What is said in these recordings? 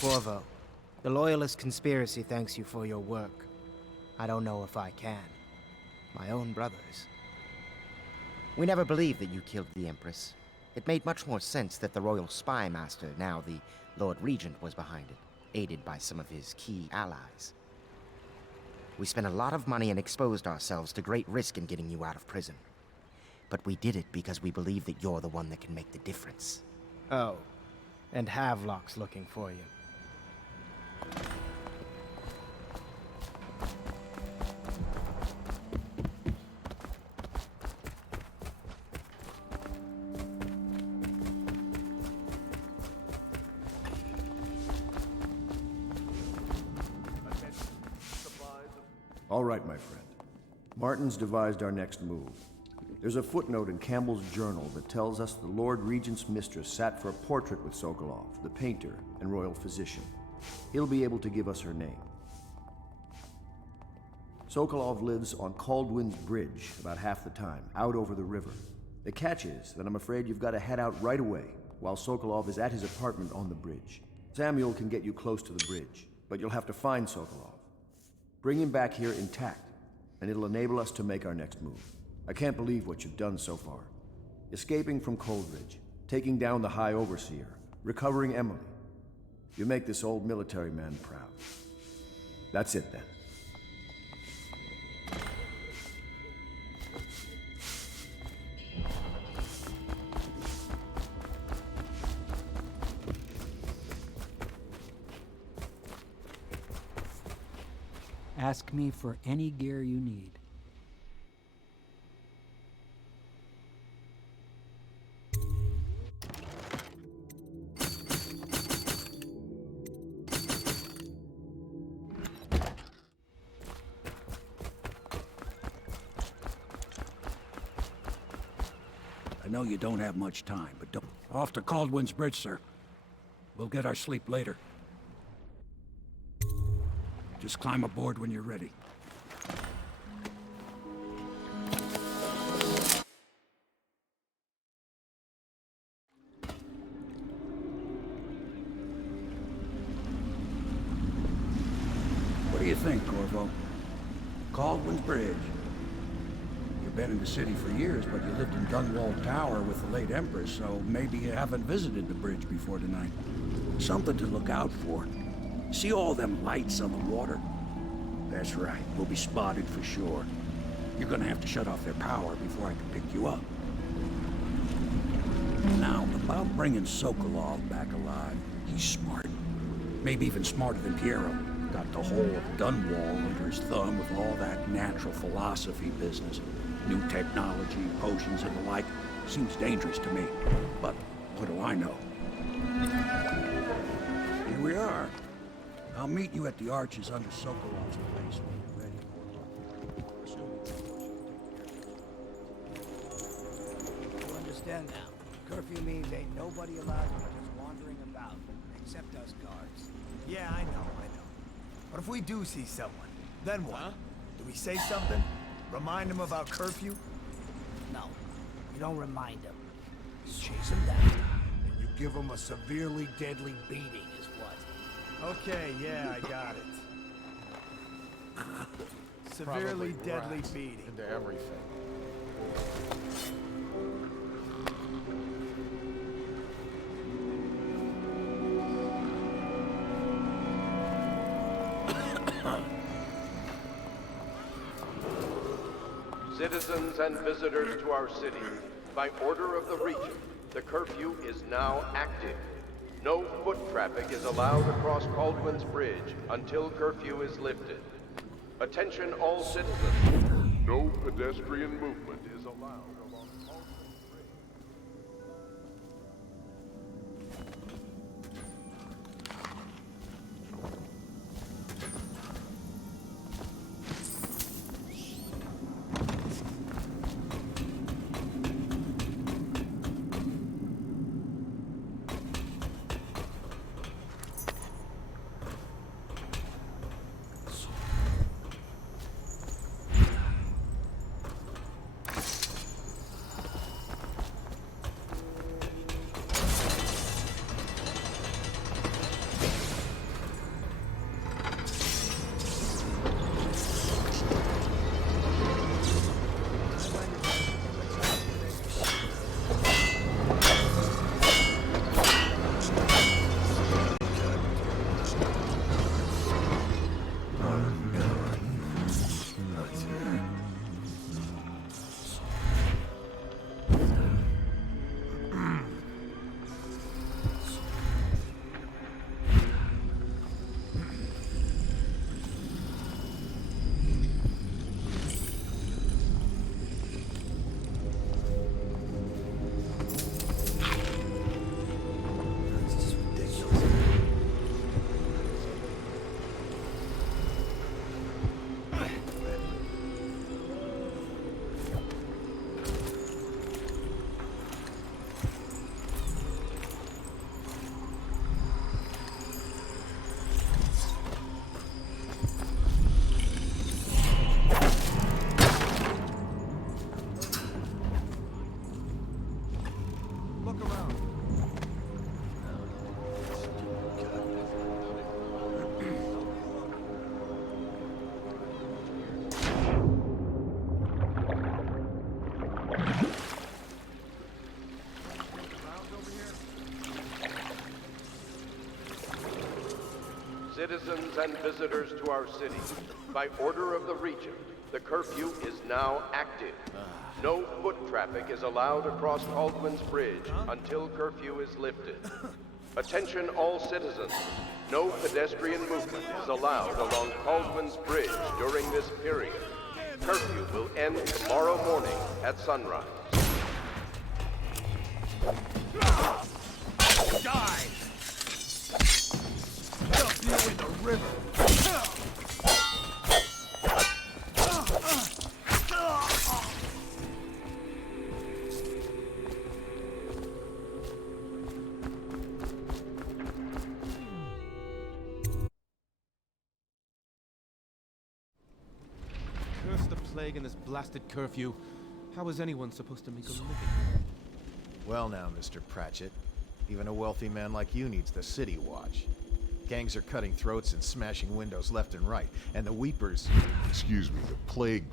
Corvo, the Loyalist conspiracy thanks you for your work. I don't know if I can. My own brothers. We never believed that you killed the Empress. It made much more sense that the Royal Spy Master, now the Lord Regent, was behind it, aided by some of his key allies. We spent a lot of money and exposed ourselves to great risk in getting you out of prison. But we did it because we believe that you're the one that can make the difference. Oh, and Havelock's looking for you. All right, my friend. Martin's devised our next move. There's a footnote in Campbell's journal that tells us the Lord Regent's mistress sat for a portrait with Sokolov, the painter and royal physician. He'll be able to give us her name. Sokolov lives on Caldwin's Bridge about half the time, out over the river. The catch is that I'm afraid you've got to head out right away, while Sokolov is at his apartment on the bridge. Samuel can get you close to the bridge, but you'll have to find Sokolov. Bring him back here intact, and it'll enable us to make our next move. I can't believe what you've done so far. Escaping from Coldridge, taking down the High Overseer, recovering Emily. You make this old military man proud. That's it then. Ask me for any gear you need. I know you don't have much time, but don't... Off to Caldwin's Bridge, sir. We'll get our sleep later. Just climb aboard when you're ready. What do you think, Corvo? Caldwin's Bridge. You've been in the city for years, but you lived in Dunwall Tower with the late Empress, so maybe you haven't visited the bridge before tonight. Something to look out for. See all them lights on the water? That's right, we'll be spotted for sure. You're gonna have to shut off their power before I can pick you up. Now, about bringing Sokolov back alive, he's smart. Maybe even smarter than Piero. Got the whole of Dunwall under his thumb with all that natural philosophy business. New technology, potions and the like. Seems dangerous to me. But what do I know? Here we are. I'll meet you at the arches under Sokolov's place when you're ready. You understand now? Curfew means ain't nobody allowed just wandering about, except us guards. Yeah, I know. But if we do see someone, then what? Huh? Do we say something? Remind them about curfew? No, you don't remind them. You chase them down, and you give them a severely deadly beating is what? Okay, yeah, I got it. Severely deadly beating. Into everything. Citizens and visitors to our city, by order of the Regent, the curfew is now active. No foot traffic is allowed across Caldwin's Bridge until curfew is lifted. Attention all citizens. No pedestrian movement is allowed along Caldwin's Bridge. Citizens and visitors to our city, by order of the Regent, the curfew is now active. No foot traffic is allowed across Caldwin's Bridge until curfew is lifted. Attention all citizens. No pedestrian movement is allowed along Caldwin's Bridge during this period. Curfew will end tomorrow morning at sunrise. Die! Dump you in the river! Curse the plague and this blasted curfew. How is anyone supposed to make a living? Well now, Mr. Pratchett. Even a wealthy man like you needs the city watch. Gangs are cutting throats and smashing windows left and right, and the Weepers... Excuse me, the plague...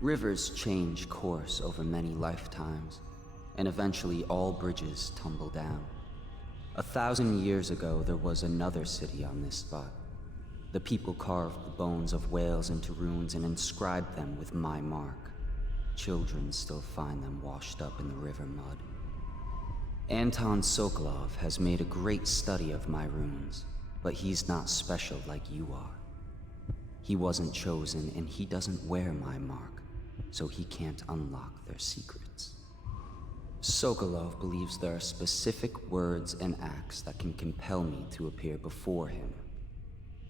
Rivers change course over many lifetimes, and eventually all bridges tumble down. 1,000 years ago, there was another city on this spot. The people carved the bones of whales into runes and inscribed them with my mark. Children still find them washed up in the river mud. Anton Sokolov has made a great study of my runes, but he's not special like you are. He wasn't chosen, and he doesn't wear my mark, so he can't unlock their secrets. Sokolov believes there are specific words and acts that can compel me to appear before him.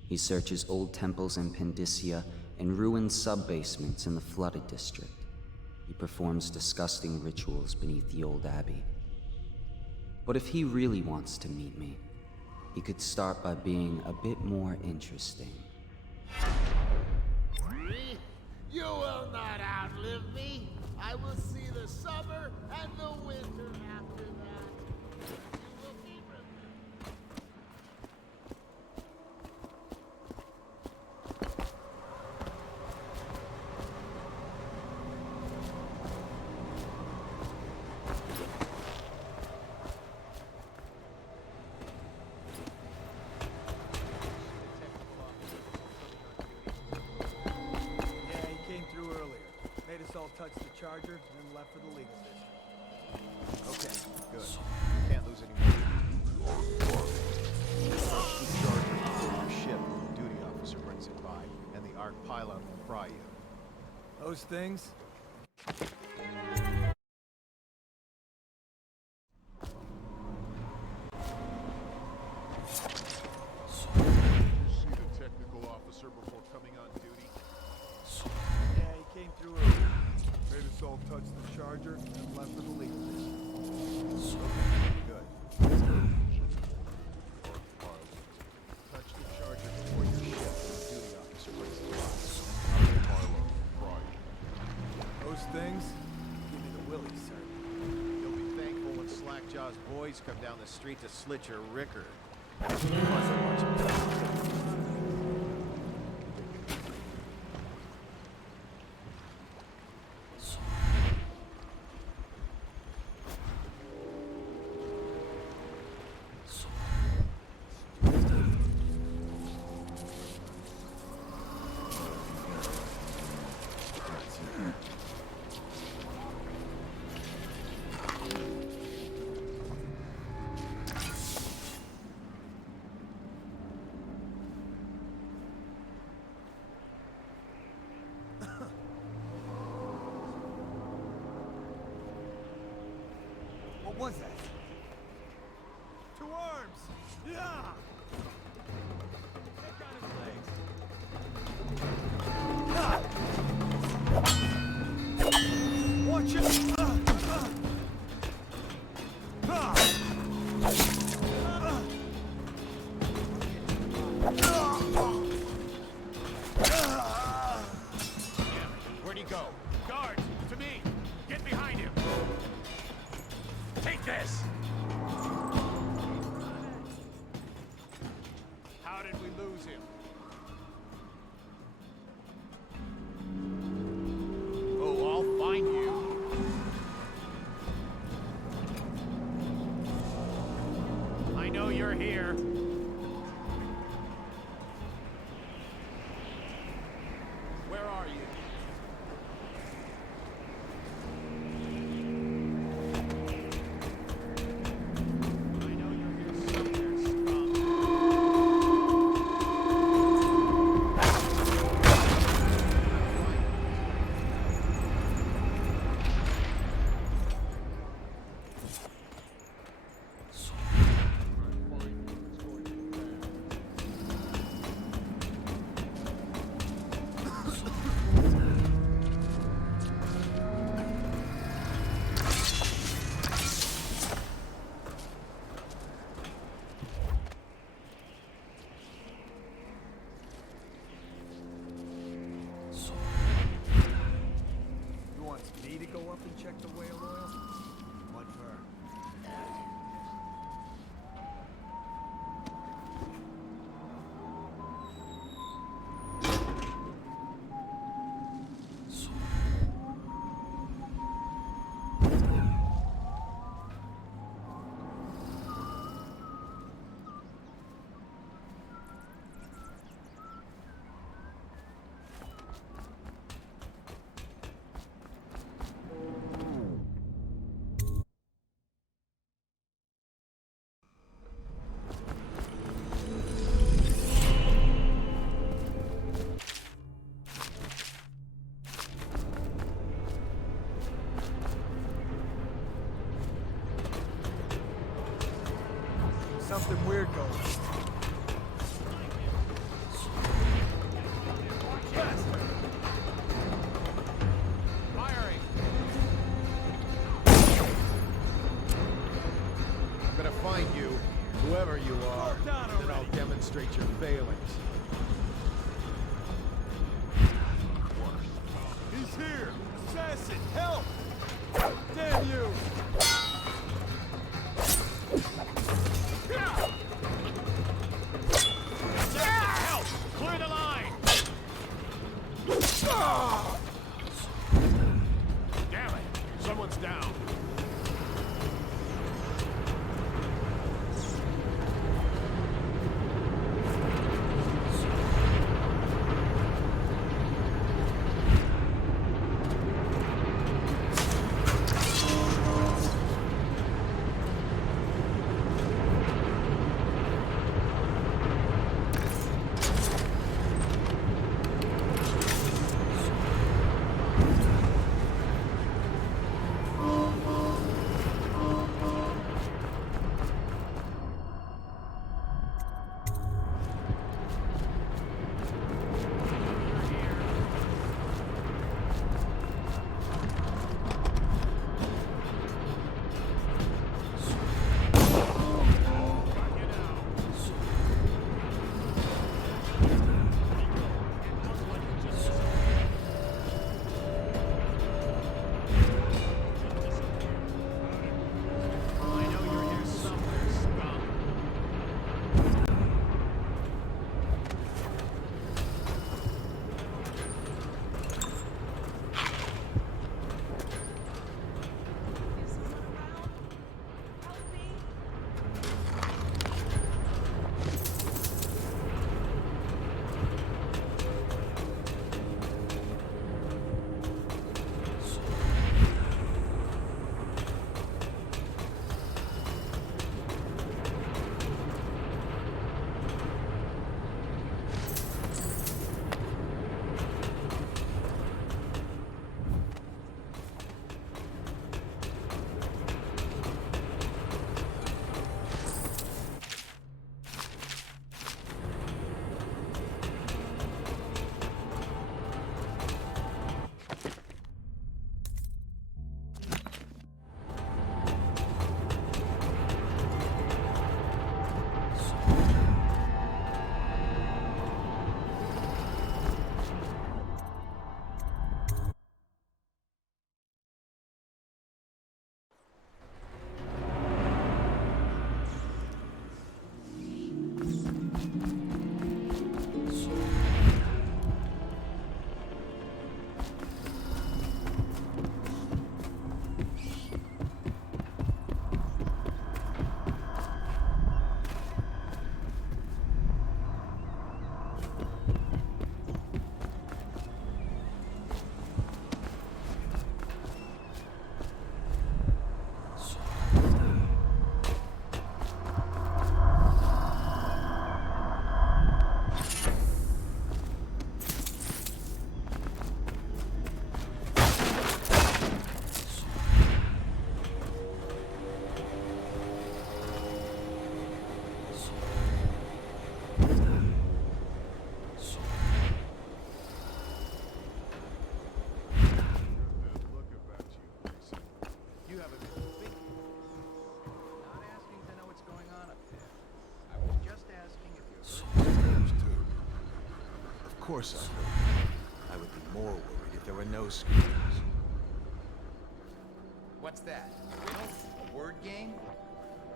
He searches old temples in Pendicia and ruined sub-basements in the flooded district. He performs disgusting rituals beneath the old abbey. But if he really wants to meet me, he could start by being a bit more interesting. You will not outlive me. I will see the summer and the winter after that. You will be remembered. Touched the charger and then left for the legal district. Okay, good. Can't lose any more. Those things? See the technical officer before coming on duty? Yeah, he came through early. Made us all touch the charger and left with the lead. Good. Touch the charger before your ship. The duty officer brings the box. Marlowe, Pride. Those things? Give me the willies, sir. You'll be thankful when Slackjaw's boys come down the street to slit your ricker. What was that? To arms! Yeah! Take on his legs. Watch it! Where'd he go? Guards, to me! Get behind him! Take this! How did we lose him? Oh, I'll find you. I know you're here. Where are you? I know you're here somewhere, scum. You want me to go up and check the whale oil? What for? Something weird going on. Firing! I'm gonna find you, whoever you are, Calm down then I'll already. demonstrate your failings. He's here! Assassin, help! Damn you! Help! Clear the line! Damn it! Someone's down. Of course I would. I would be more worried if there were no screams. What's that? A riddle? A word game?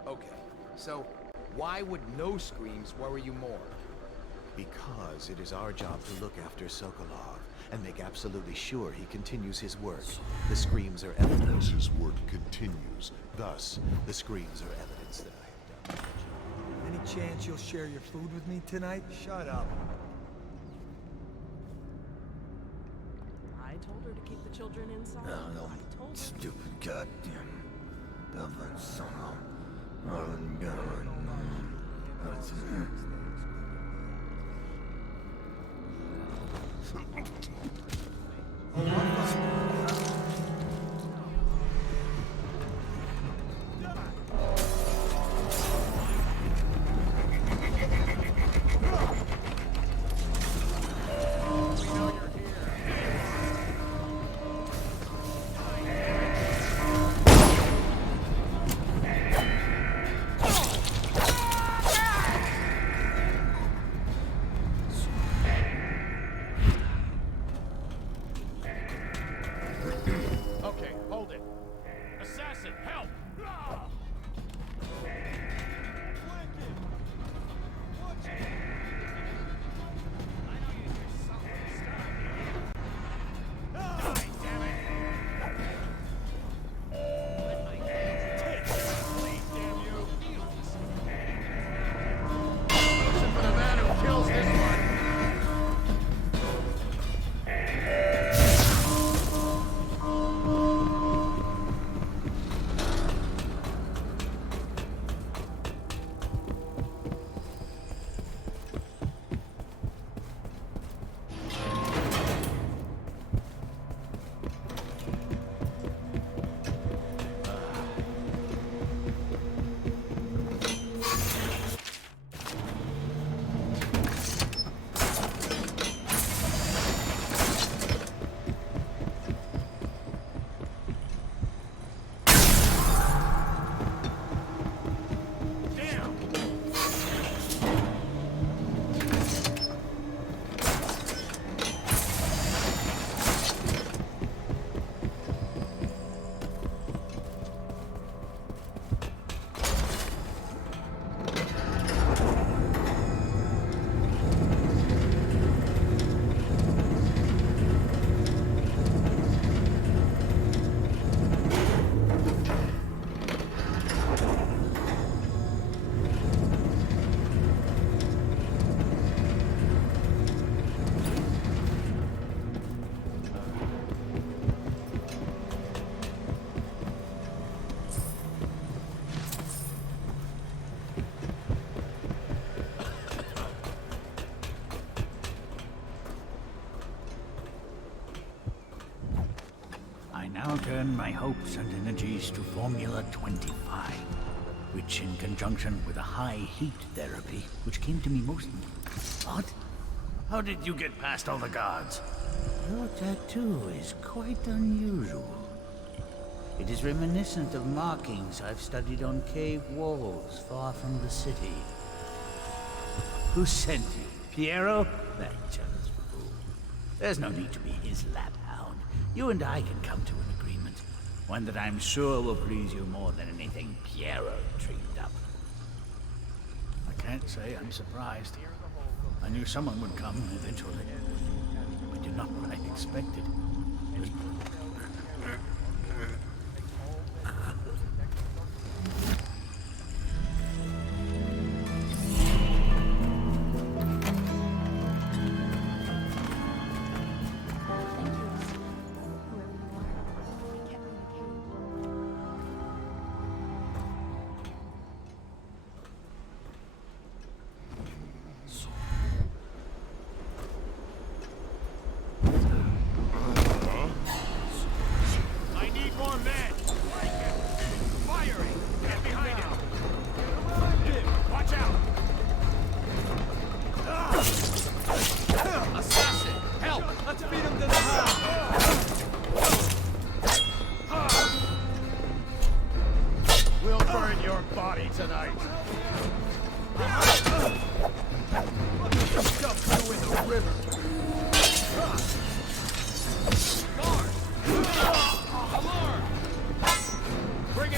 Okay, so why would no screams worry you more? Because it is our job to look after Sokolov and make absolutely sure he continues his work. The screams are evidence. His work continues. Thus, the screams are evidence that I have done. Any chance you'll share your food with me tonight? Shut up. I told her to keep the children inside. No, I told her. stupid goddamn Belvin son of Okay, hold it. Assassin, help! I now turn my hopes and energies to Formula 25, which in conjunction with a high heat therapy, which came to me most... What? How did you get past all the guards? Your tattoo is quite unusual. It is reminiscent of markings I've studied on cave walls far from the city. Who sent you? Piero? That jealous fool. There's no need to be his lap hound. You and I can come to an agreement. One that I'm sure will please you more than anything Piero dreamed up. I can't say I'm surprised. I knew someone would come eventually, but you're not what I expected. I need more men! Firing! Get behind him! Watch out! Assassin! Help! Let's beat him to the We'll burn your body tonight. Dump you in the river! Guard! Alarm! Bring it!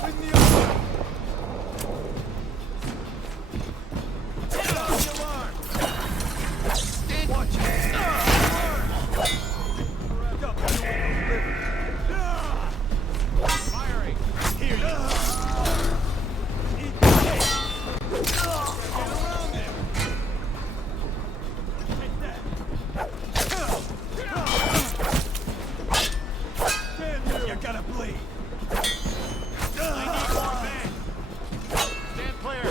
Bring the alarm! Get on the alarm! Watch it! Dump you in the river! Firing! Here you are! Eat the cake! Get around him! Take that! You're gonna bleed! I need more men! Stand clear!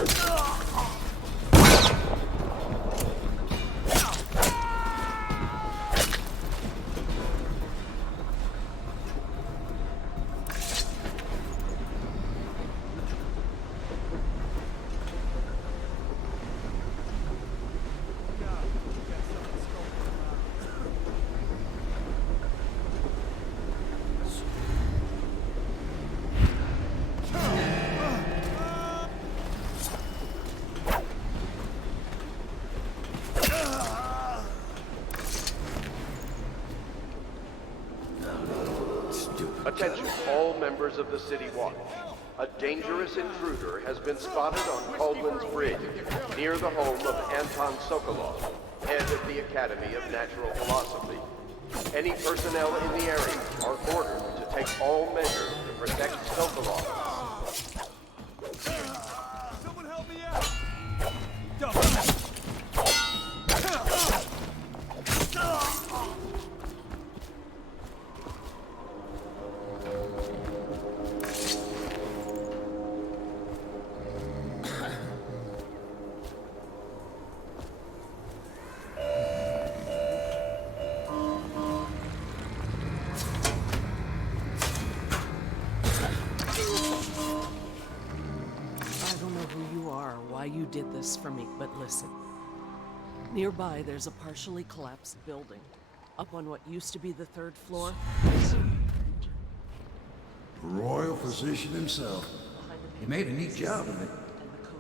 Attention, all members of the City Watch. A dangerous intruder has been spotted on Caldwell's Bridge, near the home of Anton Sokolov, head of the Academy of Natural Philosophy. Any personnel in the area are ordered to take all measures to protect Sokolov. Someone help me out! Dump! Why you did this for me, but listen. Nearby, there's a partially collapsed building. Up on what used to be the 3rd floor. The royal physician himself. He made a neat job of it.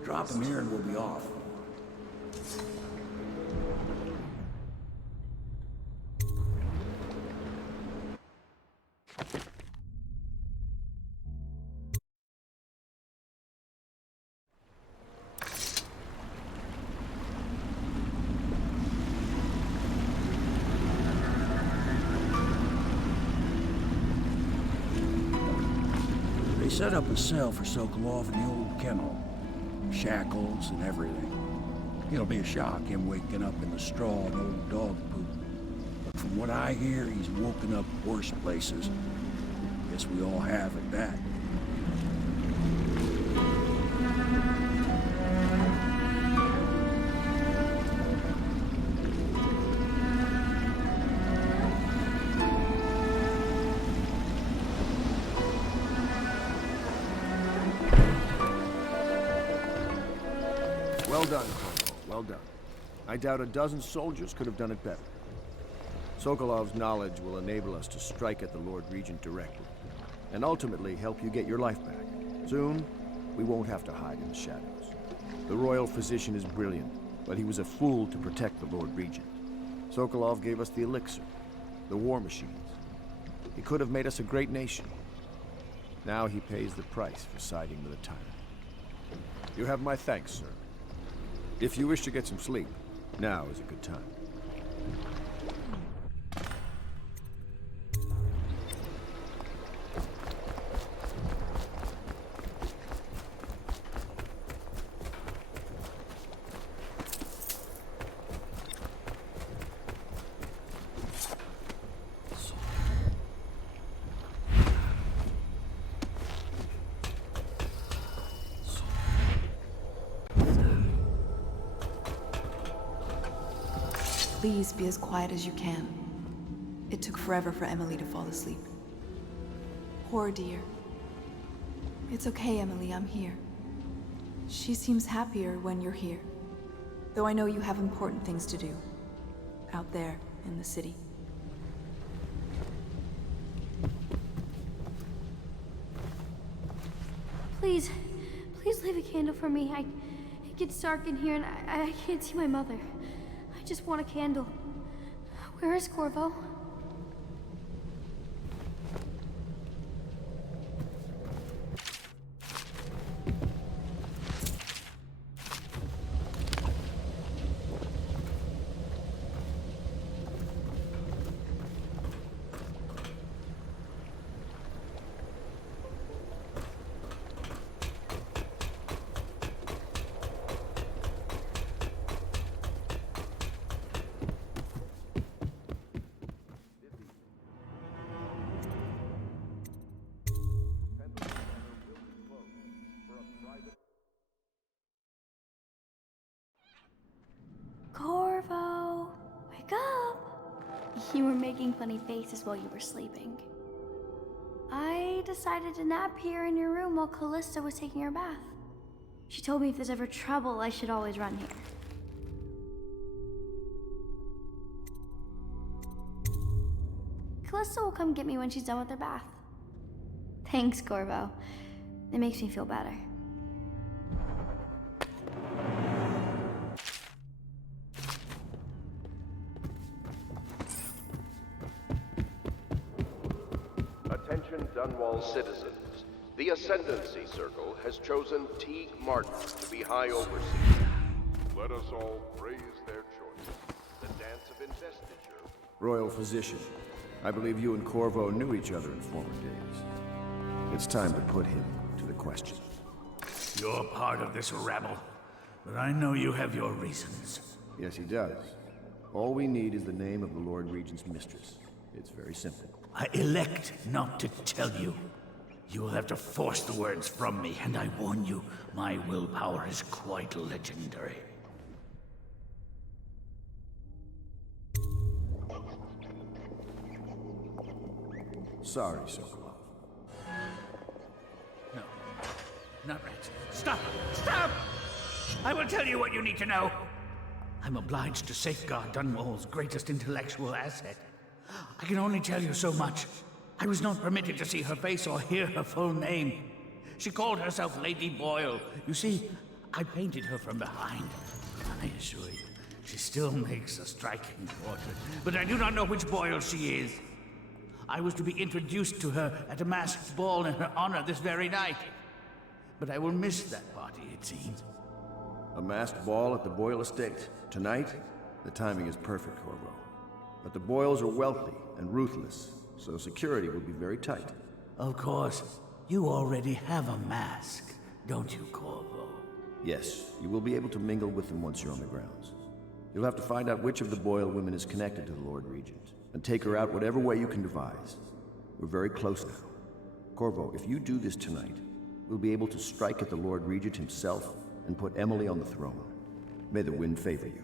Drop him here and we'll be off. They set up a cell for Sokolov in the old kennel. Shackles and everything. It'll be a shock, him waking up in the straw and old dog poop. But from what I hear, he's woken up worse places. Guess we all have at that. Well done, Corvo. Well done. I doubt a dozen soldiers could have done it better. Sokolov's knowledge will enable us to strike at the Lord Regent directly, and ultimately help you get your life back. Soon, we won't have to hide in the shadows. The royal physician is brilliant, but he was a fool to protect the Lord Regent. Sokolov gave us the elixir, the war machines. He could have made us a great nation. Now he pays the price for siding with a tyrant. You have my thanks, sir. If you wish to get some sleep, now is a good time. Please be as quiet as you can. It took forever for Emily to fall asleep. Poor dear. It's okay, Emily, I'm here. She seems happier when you're here. Though I know you have important things to do. Out there, in the city. Please, please leave a candle for me. It gets dark in here and I can't see my mother. I just want a candle. Where is Corvo? Corvo, wake up! You were making funny faces while you were sleeping. I decided to nap here in your room while Callista was taking her bath. She told me if there's ever trouble, I should always run here. Callista will come get me when she's done with her bath. Thanks, Corvo. It makes me feel better. Attention Dunwall citizens. The Ascendancy Circle has chosen Teague Martin to be High Overseer. Let us all praise their choice. The dance of investiture. Royal Physician, I believe you and Corvo knew each other in former days. It's time to put him to the question. You're part of this rabble, but I know you have your reasons. Yes, he does. All we need is the name of the Lord Regent's mistress. It's very simple. I elect not to tell you. You will have to force the words from me, and I warn you, my willpower is quite legendary. Sorry, Sokolov. No, not rats. Stop! Stop! I will tell you what you need to know. I'm obliged to safeguard Dunwall's greatest intellectual asset. I can only tell you so much. I was not permitted to see her face or hear her full name. She called herself Lady Boyle. You see, I painted her from behind. I assure you, she still makes a striking portrait, but I do not know which Boyle she is. I was to be introduced to her at a masked ball in her honor this very night. But I will miss that party, it seems. A masked ball at the Boyle estate. Tonight? The timing is perfect, Corvo. But the Boyles are wealthy and ruthless, so security will be very tight. Of course. You already have a mask, don't you, Corvo? Yes, you will be able to mingle with them once you're on the grounds. You'll have to find out which of the Boyle women is connected to the Lord Regent, and take her out whatever way you can devise. We're very close now. Corvo, if you do this tonight, we'll be able to strike at the Lord Regent himself and put Emily on the throne. May the wind favor you.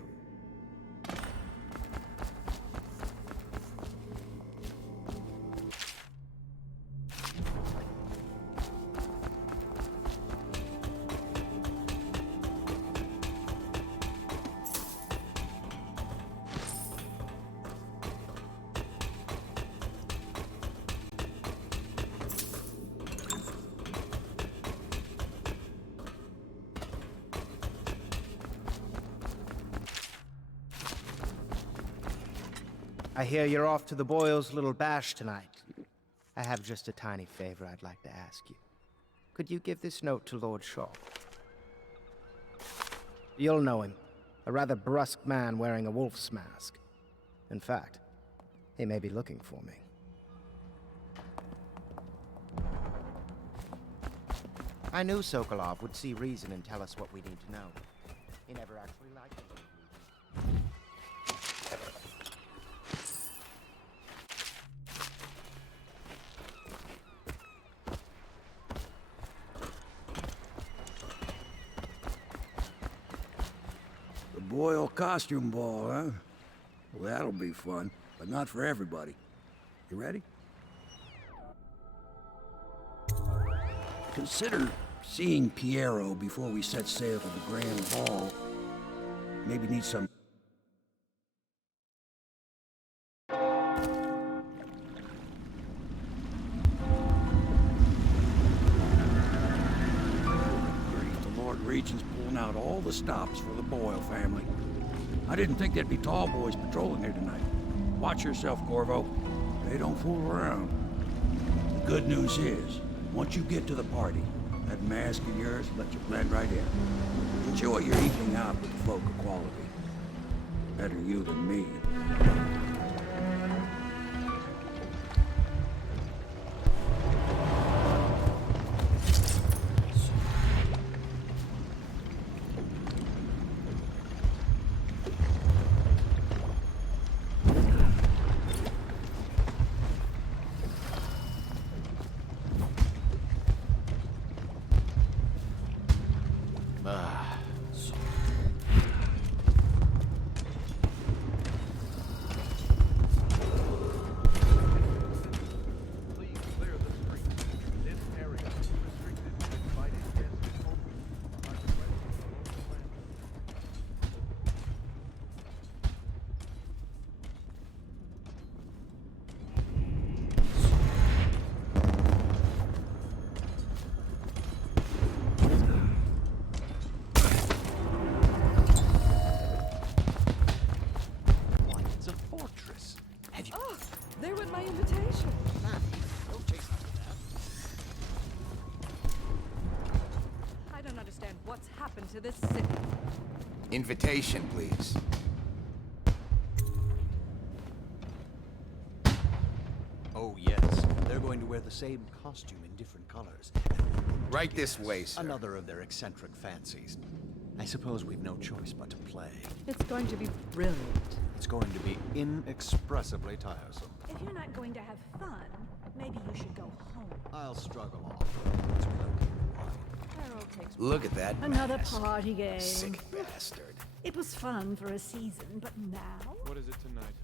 I hear you're off to the Boyles' little bash tonight. I have just a tiny favor I'd like to ask you. Could you give this note to Lord Shaw? You'll know him. A rather brusque man wearing a wolf's mask. In fact, he may be looking for me. I knew Sokolov would see reason and tell us what we need to know. He never actually liked it. The Boyle costume ball, huh? Well, that'll be fun, but not for everybody. You ready? Consider seeing Piero before we set sail to the Grand Ball. Maybe need some... The Lord Regent's pulling out all the stops for the Boyle family. I didn't think there'd be tall boys patrolling here tonight. Watch yourself, Corvo. They don't fool around. The good news is, once you get to the party, that mask of yours lets you blend right in. Enjoy your evening out with the folk of quality. Better you than me. There went my invitation. I don't understand what's happened to this city. Invitation, please. Oh, yes. They're going to wear the same costume in different colors. Right this way, sir. Another of their eccentric fancies. I suppose we've no choice but to play. It's going to be brilliant. It's going to be inexpressibly tiresome. If you're not going to have fun, maybe you should go home. I'll struggle off once we locate the wine. Harold takes Look at that another mask. party game. Sick bastard. It was fun for a season, but now? What is it tonight?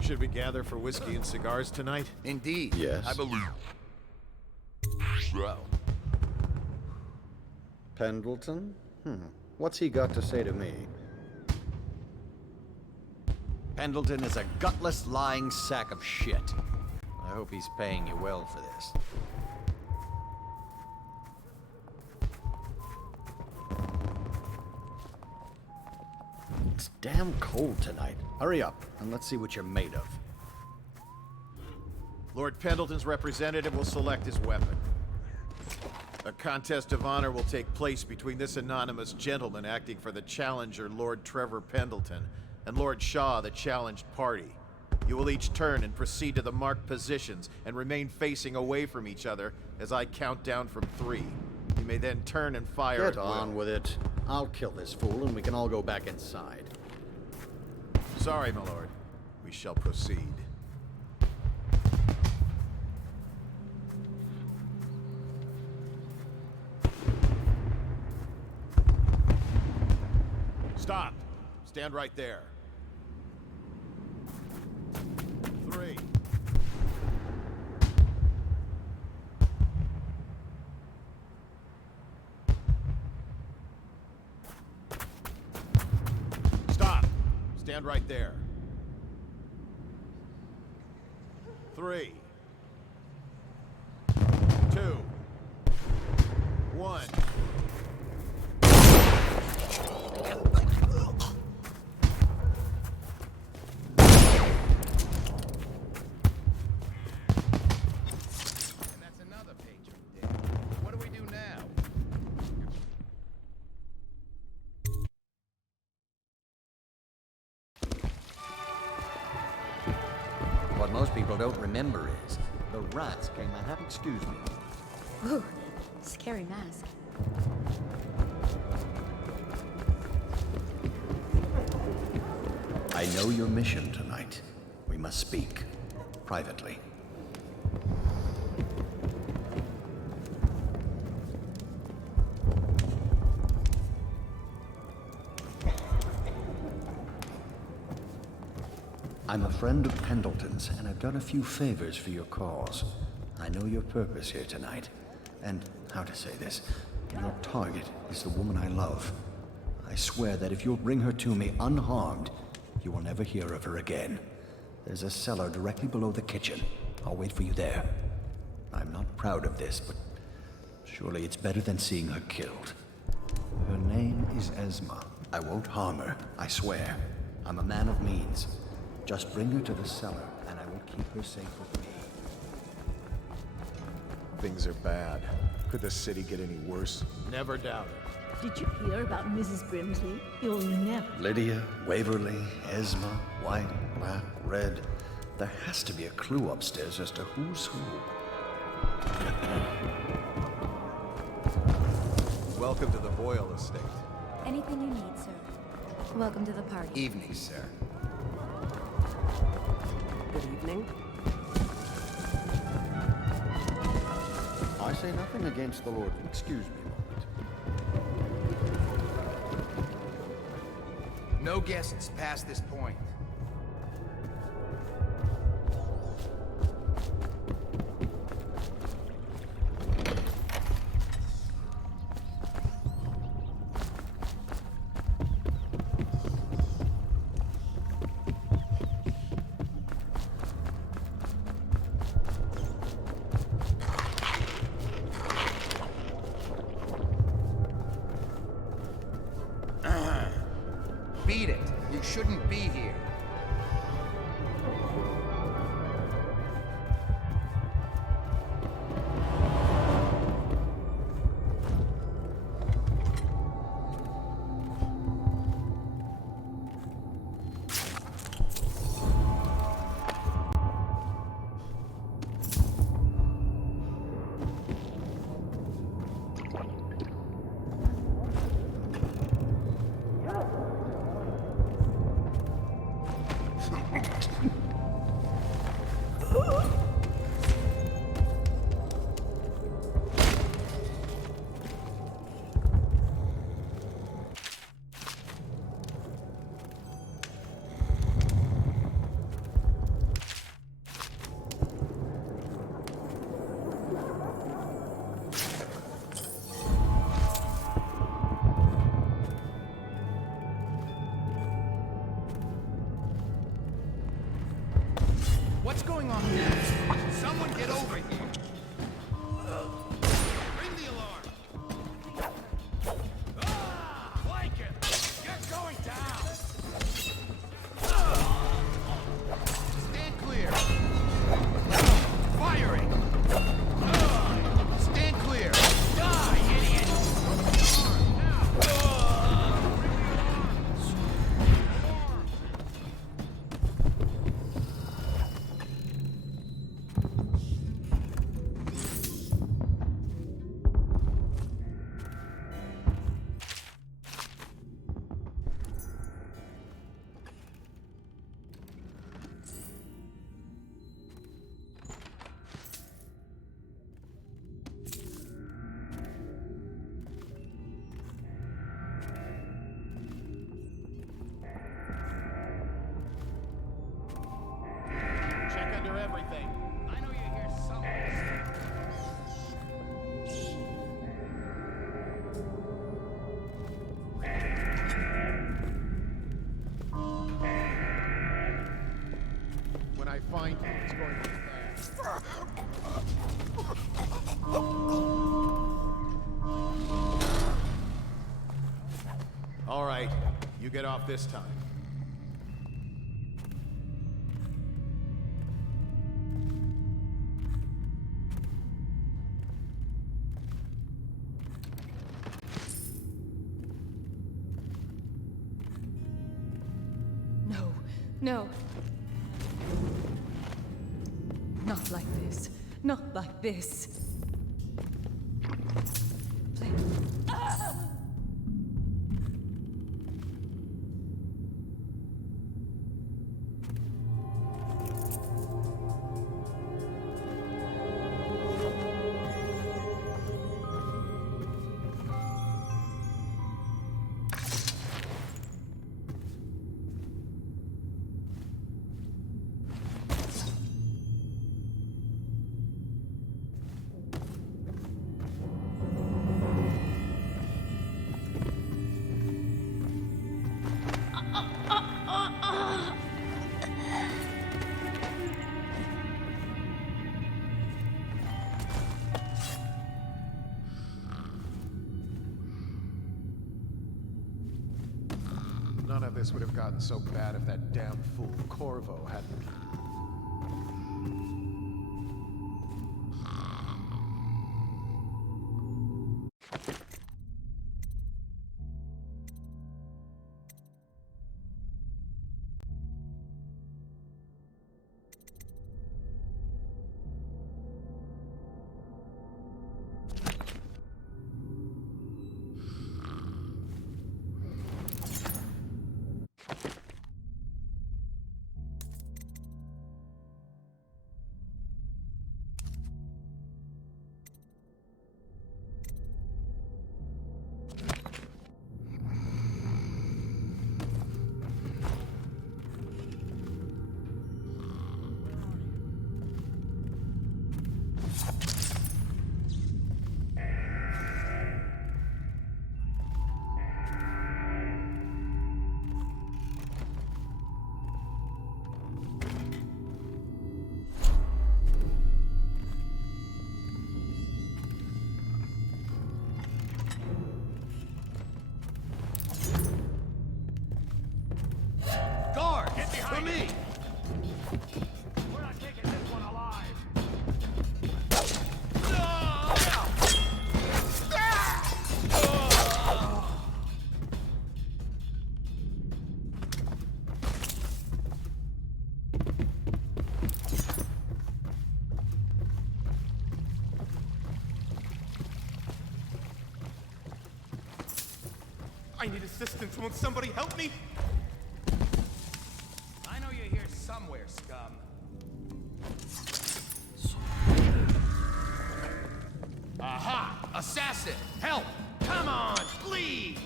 Should we gather for whiskey and cigars tonight? Indeed. Yes. I believe. So. Pendleton? What's he got to say to me? Pendleton is a gutless, lying sack of shit. I hope he's paying you well for this. It's damn cold tonight. Hurry up, and let's see what you're made of. Lord Pendleton's representative will select his weapon. A contest of honor will take place between this anonymous gentleman acting for the challenger, Lord Trevor Pendleton, and Lord Shaw, the challenged party. You will each turn and proceed to the marked positions and remain facing away from each other as I count down from 3. You may then turn and fire Get at on will. with it. I'll kill this fool and we can all go back inside. Sorry, my lord. We shall proceed. Stop! Stand right there. 3. Stop! Stand right there. 3, 2, 1. people don't remember is the rats came out. Excuse me. Ooh, scary mask. I know your mission tonight. We must speak privately. I'm a friend of Pendleton's, and I've done a few favors for your cause. I know your purpose here tonight, and how to say this, your target is the woman I love. I swear that if you'll bring her to me unharmed, you will never hear of her again. There's a cellar directly below the kitchen. I'll wait for you there. I'm not proud of this, but surely it's better than seeing her killed. Her name is Esma. I won't harm her, I swear. I'm a man of means. Just bring her to the cellar, and I will keep her safe with me. Things are bad. Could the city get any worse? Never doubt it. Did you hear about Mrs. Brimsley? You'll never... Lydia, Waverly, Esma, white, black, red. There has to be a clue upstairs as to who's who. Welcome to the Boyle estate. Anything you need, sir. Welcome to the party. Evening, sir. Good evening. I say nothing against the Lord. Excuse me a moment. No guests past this point. Beat it. You shouldn't be here. What's going on here? Someone get over here. Ring the alarm. Blanket! Get going down! Stand clear. Firing! Stand clear. Die, idiot! Check under everything. I know you hear something. When I find you, it's going to be bad. All right, you get off this time. No. Not like this. Not like this. None of this would have gotten so bad if that damn fool Corvo hadn't... For me! We're not taking this one alive. I need assistance. Won't somebody help me? I know you're here somewhere, scum. Aha! Assassin! Help! Come on, please!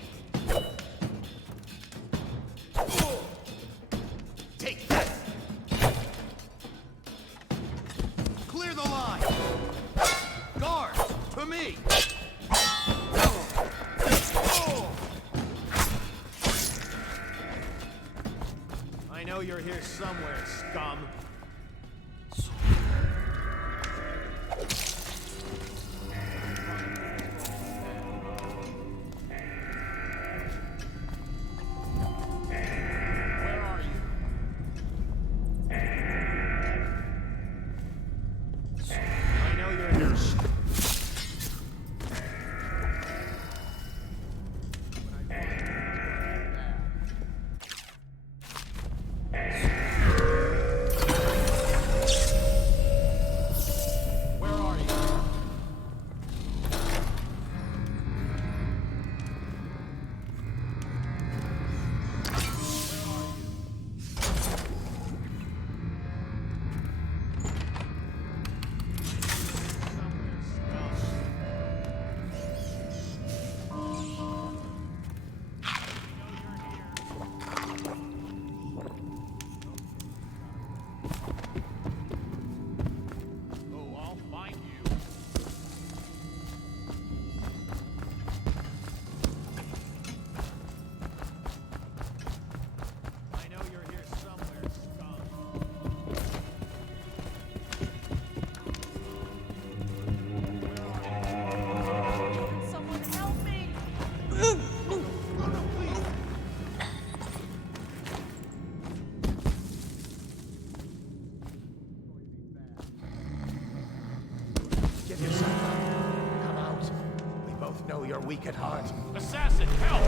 Take this! Clear the line! Guards, to me! I know you're here somewhere, scum. Where are you? I know you're here. Give yourself up. Come out. We both know you're weak at heart. Assassin, help!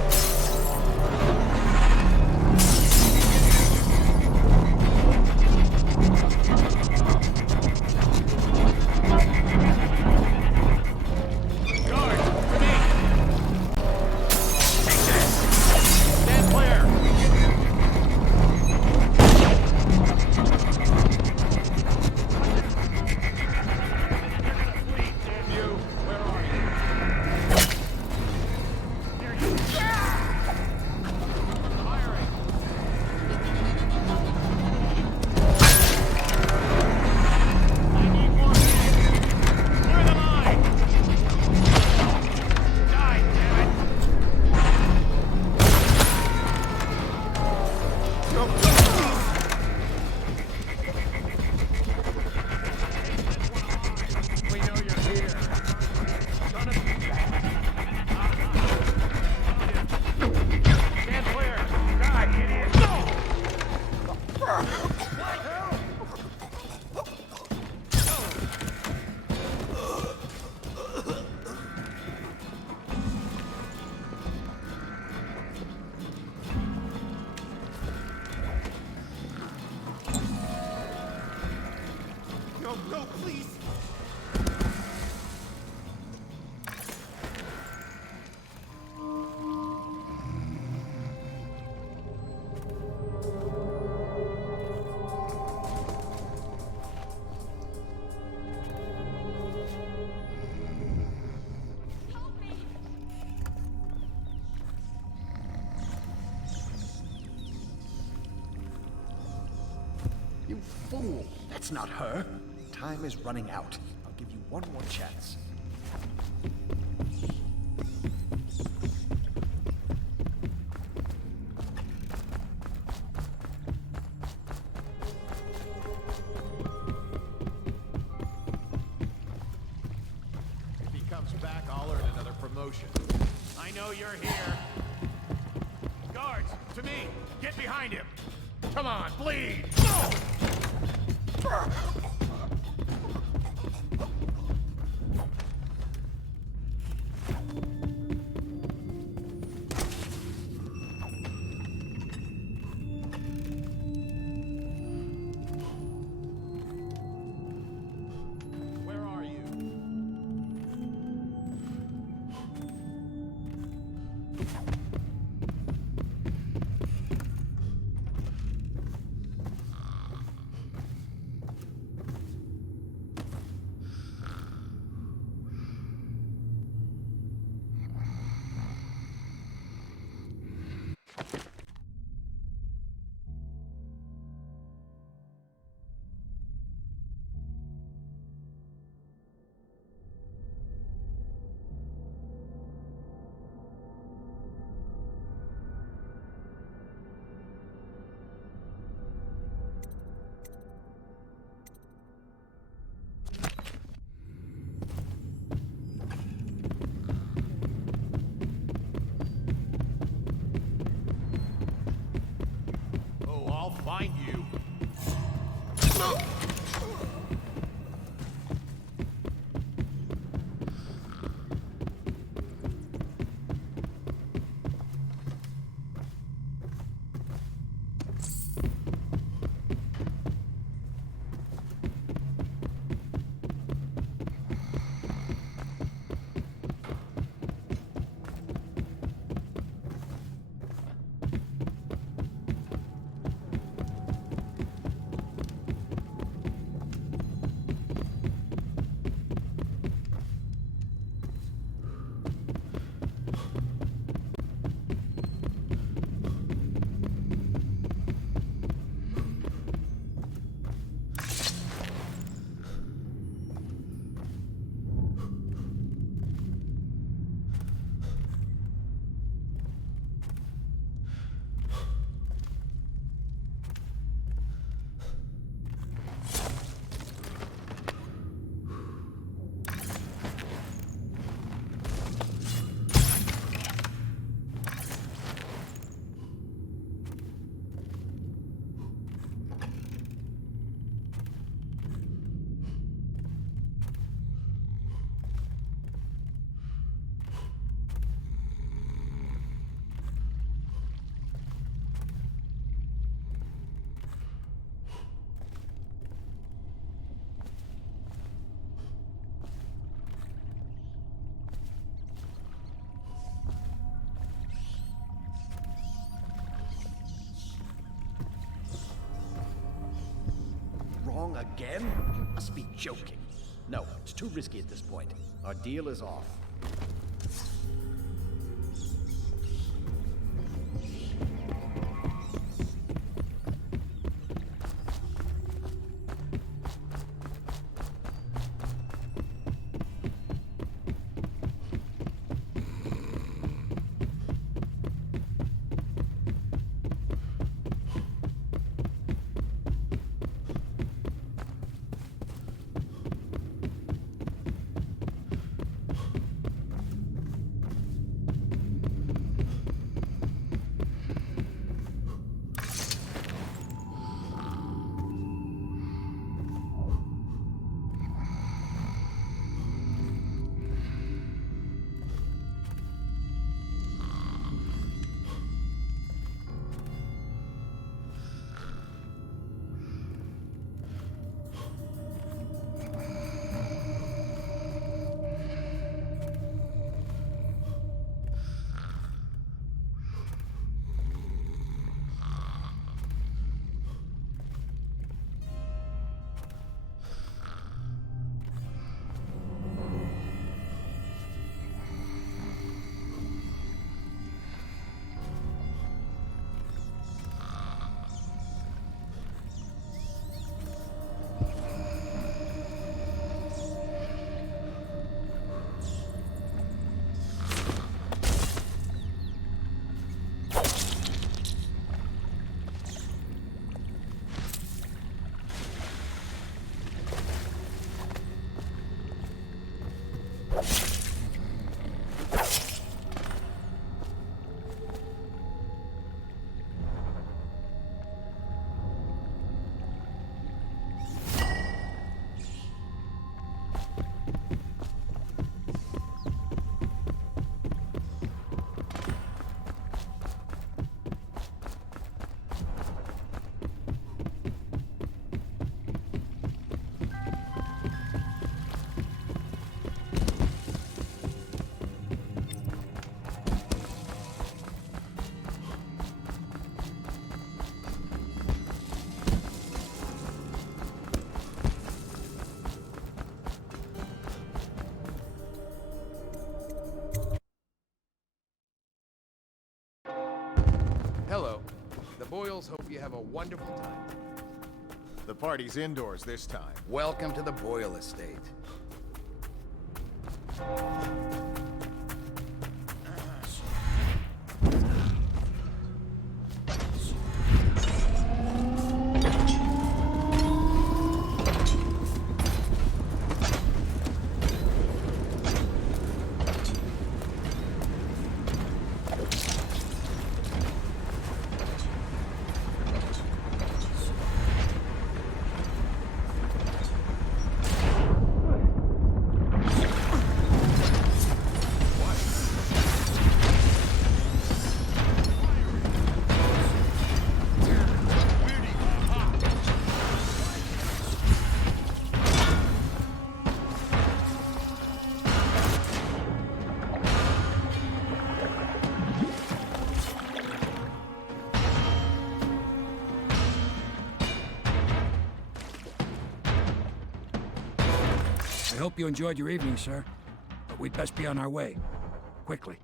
fool! That's not her! Time is running out. I'll give you one more chance. If he comes back, I'll earn another promotion. I know you're here. Guards, to me! Get behind him! Come on, bleed! Where are you? Oh, I'll find you. Wrong again? You must be joking. No, it's too risky at this point. Our deal is off. Boyles, hope you have a wonderful time. The party's indoors this time. Welcome to the Boyle estate. I hope you enjoyed your evening, sir. But we'd best be on our way. Quickly.